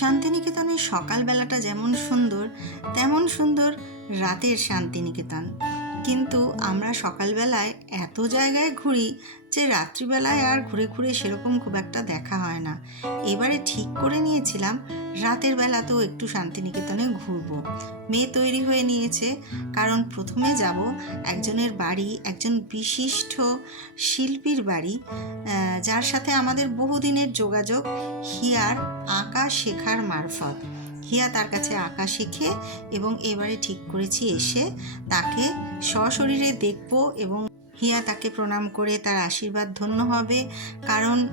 শান্তিনিকেতনের সকালবেলাটা যেমন সুন্দর, তেমন সুন্দর রাতের শান্তিনিকেতন। কিন্তু আমরা সকালবেলায় এত জায়গায় ঘুরি যে রাত্রিবেলায় আর ঘুরে ঘুরে সেরকম খুব একটা দেখা হয় না। এবারে ঠিক করে নিয়েছিলাম রাতের বেলা তো একটু শান্তিনিকেতনে ঘুরবো। মেয়ে তৈরি হয়ে নিয়েছে, কারণ প্রথমে যাব একজনের বাড়ি, একজন বিশিষ্ট শিল্পীর বাড়ি যার সাথে আমাদের বহুদিনের যোগাযোগ, হিয়ার আঁকা শেখার মারফত। হিয়া তার কাছে আঁকা শিখে এবং এবারে ঠিক করেছি এসে তাকে সশরীরে দেখব এবং হিয়া তাকে প্রণাম করে তার আশীর্বাদ ধন্য হবে। কারণ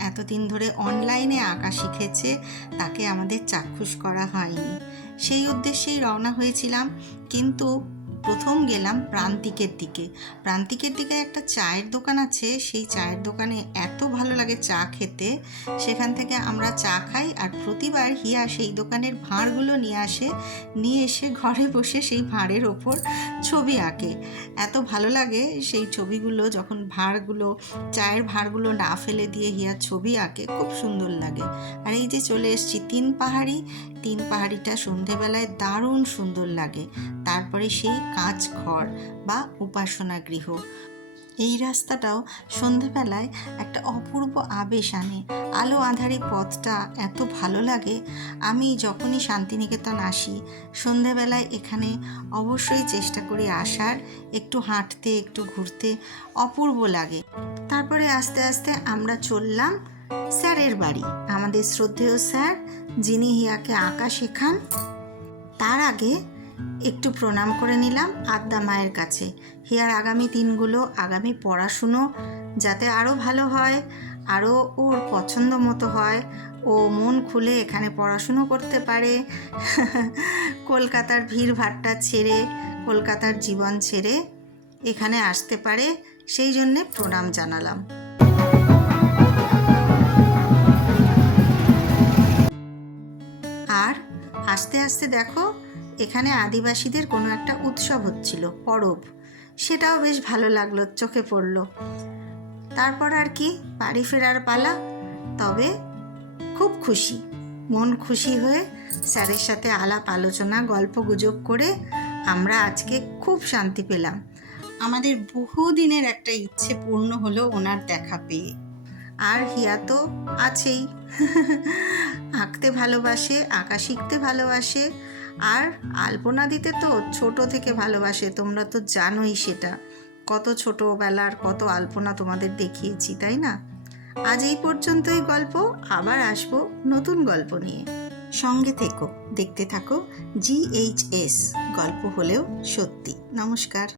এতদিন ধরে অনলাইনে আঁকা শিখেছে, তাকে আমাদের চাক্ষুষ করা হয়নি। সেই উদ্দেশ্যেই রওনা হয়েছিলাম। কিন্তু প্রথম গেলাম প্রান্তিকের দিকে। প্রান্তিকের দিকে একটা চায়ের দোকান আছে, সেই চায়ের দোকানে এত ভালো লাগে চা খেতে। সেখান থেকে আমরা চা খাই আর প্রতিবার হিয়া সেই দোকানের ভাঁড়গুলো নিয়ে আসে, নিয়ে এসে ঘরে বসে সেই ভাঁড়ের ওপর ছবি আঁকে। এত ভালো লাগে সেই ছবিগুলো যখন ভাঁড়গুলো, চায়ের ভাঁড়গুলো না ফেলে দিয়ে হিয়া ছবি আঁকে, খুব সুন্দর লাগে। আর এই যে চলে এসেছি তিন পাহাড়ি, তিন পাহাড়িটা সন্ধেবেলায় দারুণ সুন্দর লাগে। তারপরে সেই কাঁচ ঘর বা উপাসনা গৃহ। এই রাস্তাটাও সন্ধেবেলায় একটা অপূর্ব আবেশ আনে। আলো আঁধারি পথটা এত ভালো লাগে, আমি যখনই শান্তিনিকেতন আসি, সন্ধেবেলায় এখানে অবশ্যই চেষ্টা করি আসার, একটু হাঁটতে, একটু ঘুরতে, অপূর্ব লাগে। তারপরে আস্তে আস্তে আমরা চললাম স্যারের বাড়ি। আমাদের শ্রদ্ধেয় স্যার, যিনি হিয়াকে আঁকা শেখান, তার আগে একটু প্রণাম করে নিলাম আদ্যা মায়ের কাছে। হিয়ার আগামী দিনগুলো, আগামী পড়াশুনো যাতে আরও ভালো হয় আরও ওর পছন্দ মতো হয়, ও মন খুলে এখানে পড়াশুনো করতে পারে। কলকাতার ভিড় ভাট্টা ছেড়ে, কলকাতার জীবন ছেড়ে এখানে আসতে পারে, সেই জন্যে প্রণাম জানালাম। আর আস্তে আস্তে দেখো এখানে আদিবাসীদের কোনো একটা উৎসব হচ্ছিল, পরব। সেটাও বেশ ভালো লাগল, চোখে পড়ল। তারপর আর কি, বাড়ি ফেরার পালা, তবে খুব খুশি। মন খুশি হয়ে স্যারের সাথে আলাপ, আলোচনা, গল্প গুজব করে আমরা আজকে খুব শান্তি পেলাম। আমাদের বহুদিনের একটা ইচ্ছে পূর্ণ হলো ওনার দেখা পেয়ে। আর হিয়া তো আছেই। আঁকতে ভালোবাসে, আঁকা শিখতে ভালোবাসে আর আলপনা দিতে তো ছোট থেকে ভালোবাসে, তোমরা তো জানোই সেটা। কত ছোটবেলার কত আলপনা তোমাদের দেখিয়েছি, তাই না? আজ এই পর্যন্তই গল্প, আবার আসব নতুন গল্প নিয়ে। সঙ্গে থেকো, দেখতে থাকো জিএইচএস এইচ এস, গল্প হলেও সত্যি। নমস্কার।